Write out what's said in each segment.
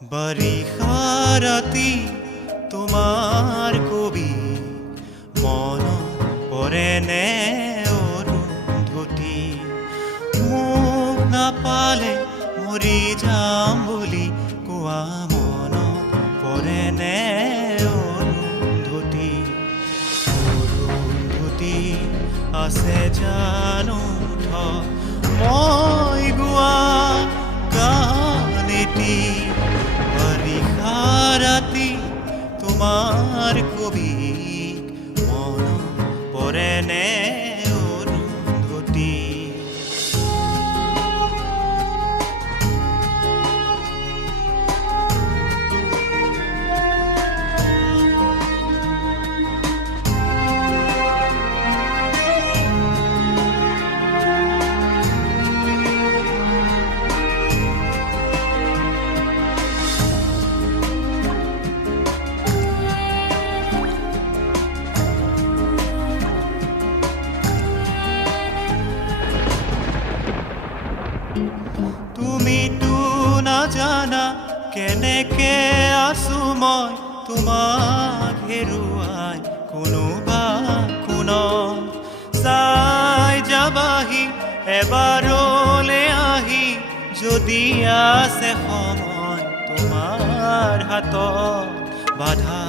বাৰিষা ৰাতি তোমাৰ কবি মনত পৰেনে অৰুন্ধতী মোক নাপালে মৰি যাম বুলি কোৱা মনত পৰেনে অৰুন্ধতী অৰুন্ধতী আছে জানো মই গোৱা গান এটি বাৰিষা ৰাতি তোমাৰ কবি মনত পৰেনে অৰুন্ধতী তুমিতো নাজানা কেনেকে আছো মই তোমাক হেৰুৱাই কোনোবা কোনত চাই যাবাহি এবাৰলে আহি যদি আছে সময় তোমাৰ হাতত বাধা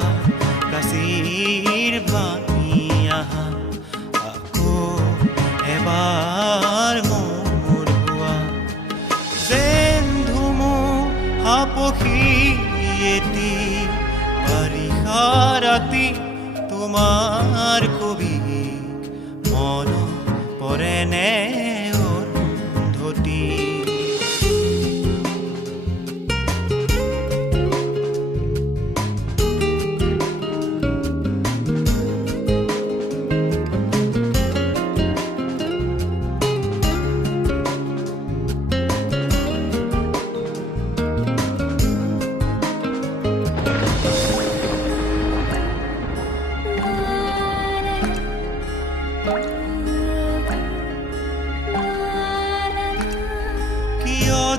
কাচিৰ ভাঙি আহা আকৌ এবাৰ পখী এটি বাৰিষা ৰাতি তোমাৰ কবি মনত পৰেনে অৰুন্ধতী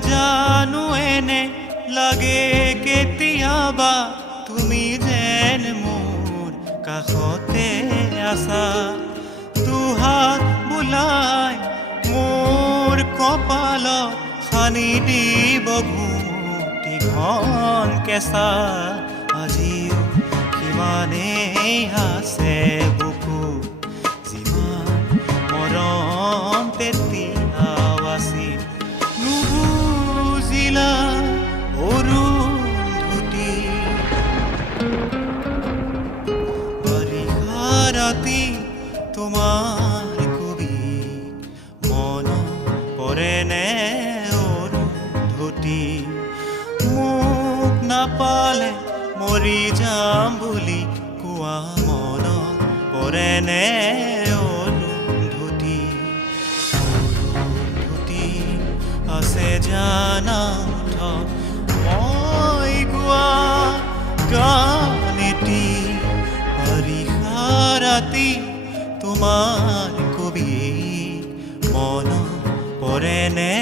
জানো এনে লাগে কেতিয়াবা তুমি যেন মোৰ কাষতে আছা দুহাত বোলাই মোৰ কপালত সানি দিব ঘুমটি ঘন কেঁচা আজিও কিমানেই আছে বুকু যিমান মৰম তেতিয়াও আছিল নুবুজিলা অৰুন্ধতী বাৰিষা ৰাতি তোমাৰ কবি মনত পৰেনে অৰুন্ধতী মোক নাপালে মৰি যাম বুলি কোৱা মনত পৰেনে আছে জানা মই গোৱা গান এটি বাৰিষা ৰাতি তোমাৰ কবি মনত পৰেনে